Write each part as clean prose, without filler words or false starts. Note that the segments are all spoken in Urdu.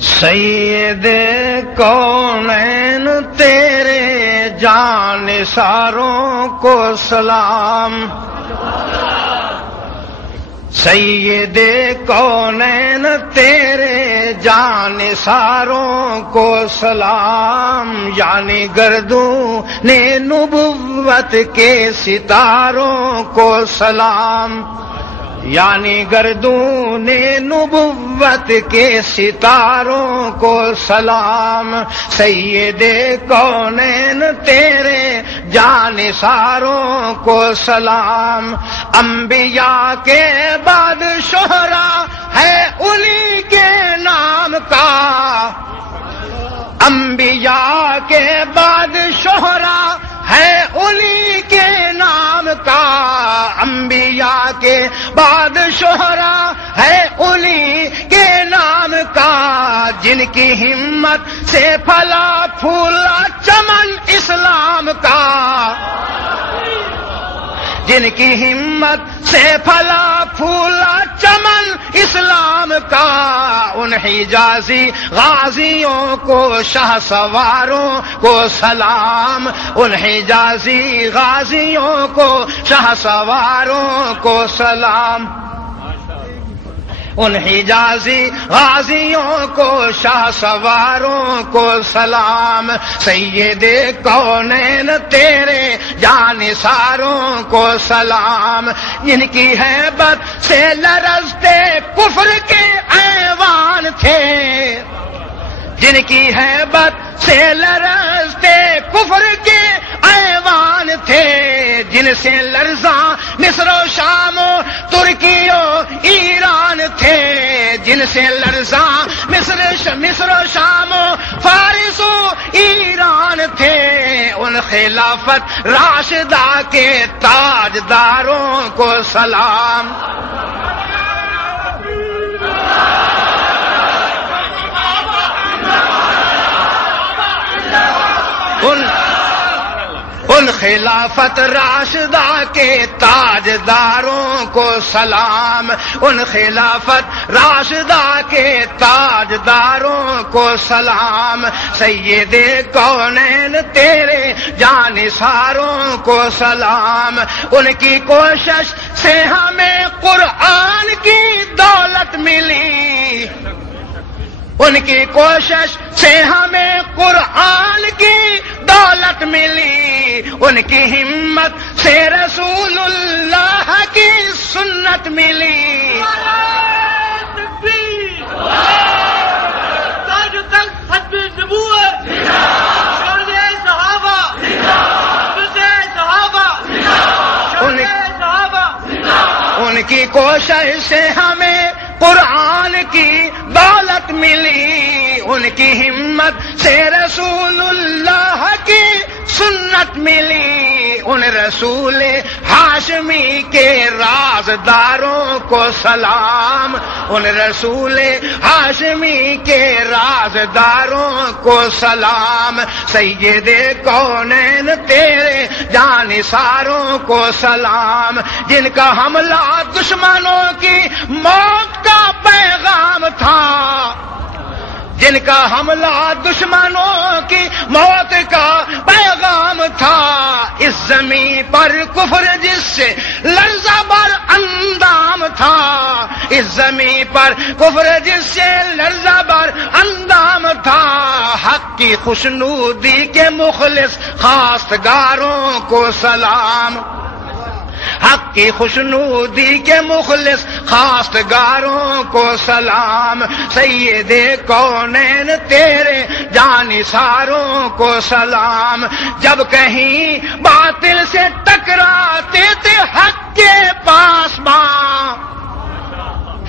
سید کونین تیرے جانثاروں کو سلام، سید کونین تیرے جانثاروں کو سلام، یعنی گردون نبوت کے ستاروں کو سلام، یعنی گردون نبوت کے ستاروں کو سلام، سید کونین تیرے جانثاروں کو سلام، انبیاء کے بعد شہرا ہے انہی کے نام کا، انبیاء کے بعد شہرا ہے انہی کے نام کا، انبیاء کے بعد شہرا ہے انہی کے نام کا، جن کی ہمت سے پھلا پھولا چمن اسلام کا، جن کی ہمت سے پھلا پھولا چمن اسلام کا، ان حجازی غازیوں کو شاہ سواروں کو سلام، ان حجازی غازیوں کو شاہ سواروں کو سلام، ان حجازی غازیوں کو شاہ سواروں کو سلام، سید کونین تیرے جانثاروں کو سلام، جن کی ہیبت سے لرزتے کفر کے ایوان تھے، جن کی ہیبت سے لرزتے کفر کے ایوان تھے، جن سے لرزاں مصر و شام و ترکی و ایران تھے، جن سے لرزاں مصر و شام و فارس و ایران تھے، ان خلافت راشدہ کے تاجداروں کو سلام، ان خلافت راشدہ کے تاجداروں کو سلام، ان خلافت راشدہ کے تاجداروں کو سلام، سید کونین تیرے جانثاروں کو سلام، ان کی کوشش سے ہمیں قرآن کی دولت ملی، ان کی کوشش سے ہمیں قرآن کی دولت ملی، ان کی ہمت سے رسول اللہ کی سنت ملی، ان کی کوشش سے ہمیں قرآن کی دولت ملی، ان کی ہمت سے رسول اللہ کی سنت ملی، ان رسول ہاشمی کے رازداروں کو سلام، ان رسول ہاشمی کے رازداروں کو سلام، سید کونین تیرے جانثاروں کو سلام، جن کا حملہ دشمنوں کی موت کا پیغام تھا، جن کا حملہ دشمنوں کی موت کا پیغام تھا، اس زمین پر کفر جس سے لرزہ بر اندام تھا، اس زمین پر کفر جس سے لرزہ بر اندام تھا، حق کی خوشنودی کے مخلص خواستگاروں کو سلام، حق کی خوشنودی کے مخلص خواستگاروں کو سلام، سید کونین تیرے جانثاروں کو سلام، جب کہیں باطل سے ٹکراتے تھے حق کے پاسباں،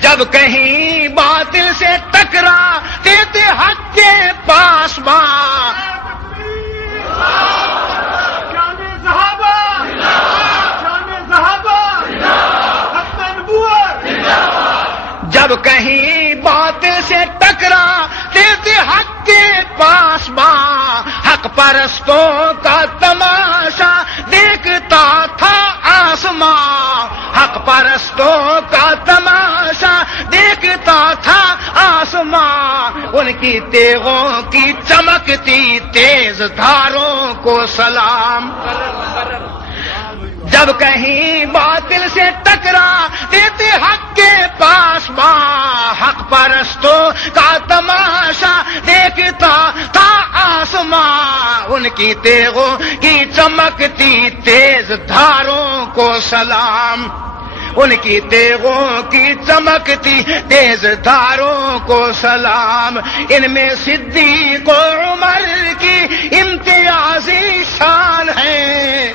جب کہیں باطل سے ٹکراتے تھے حق کے پاسباں، جب کہیں باطل سے ٹکراتے تھے حق کے پاسباں، حق پرستوں کا تماشا دیکھتا تھا آسمان، حق پرستوں کا تماشا دیکھتا تھا آسمان، ان کی تیغوں کی چمکتی تیز دھاروں کو سلام. جب کہیں باطل سے ٹکرا دیتے حق کے پاس باں، حق پرستوں کا تماشا دیکھتا تھا آسماں. ان کی تیغوں کی چمکتی تیز دھاروں کو سلام. ان کی تیغوں کی چمکتی تیز دھاروں کو سلام. ان میں صدیق و عمر کی امتیازی شان ہے.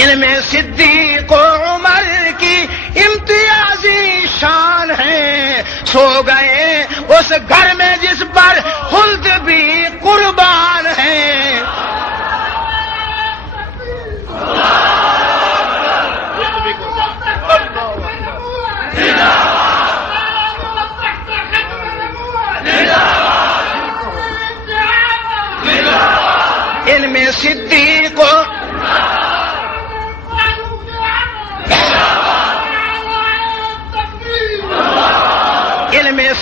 ان میں صدیق و عمر کی امتیازی شان ہے. سو گئے اس گھر میں جس پر خلد بھی قربان ہے. ان میں صدیق و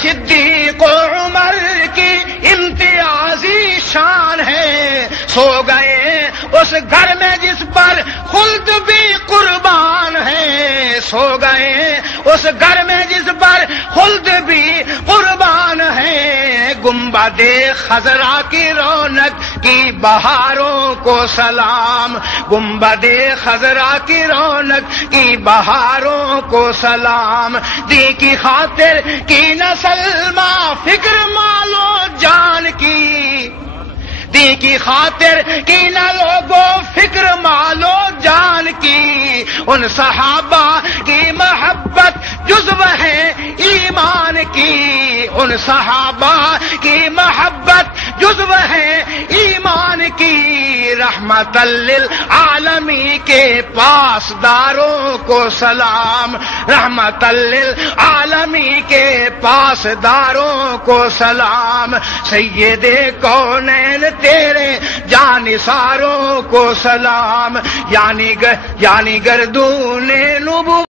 صدیق و عمر کی امتیازی شان ہے. سو گئے اس گھر میں جس پر خلد بھی قربان ہے. سو گئے اس گھر میں جس پر خلد بھی قربان ہے. گنبد خضرا کی رونق کی بہاروں کو سلام. گنبد خضرا کی رونق کی بہاروں کو سلام. دی کی خاطر کی نسل ماں فکر مالو جان کی. دی کی خاطر کی نہ لوگوں فکر مالو جان کی. ان صحابہ کی محبت جزو ہے ایمان کی. ان صحابہ کی محبت جزو ہے ایمان کی. رحمت للعالمین کے پاسداروں کو سلام. رحمت للعالمین کے پاسداروں کو سلام. سید کونین تیرے جانثاروں کو سلام. یعنی گردون نبوت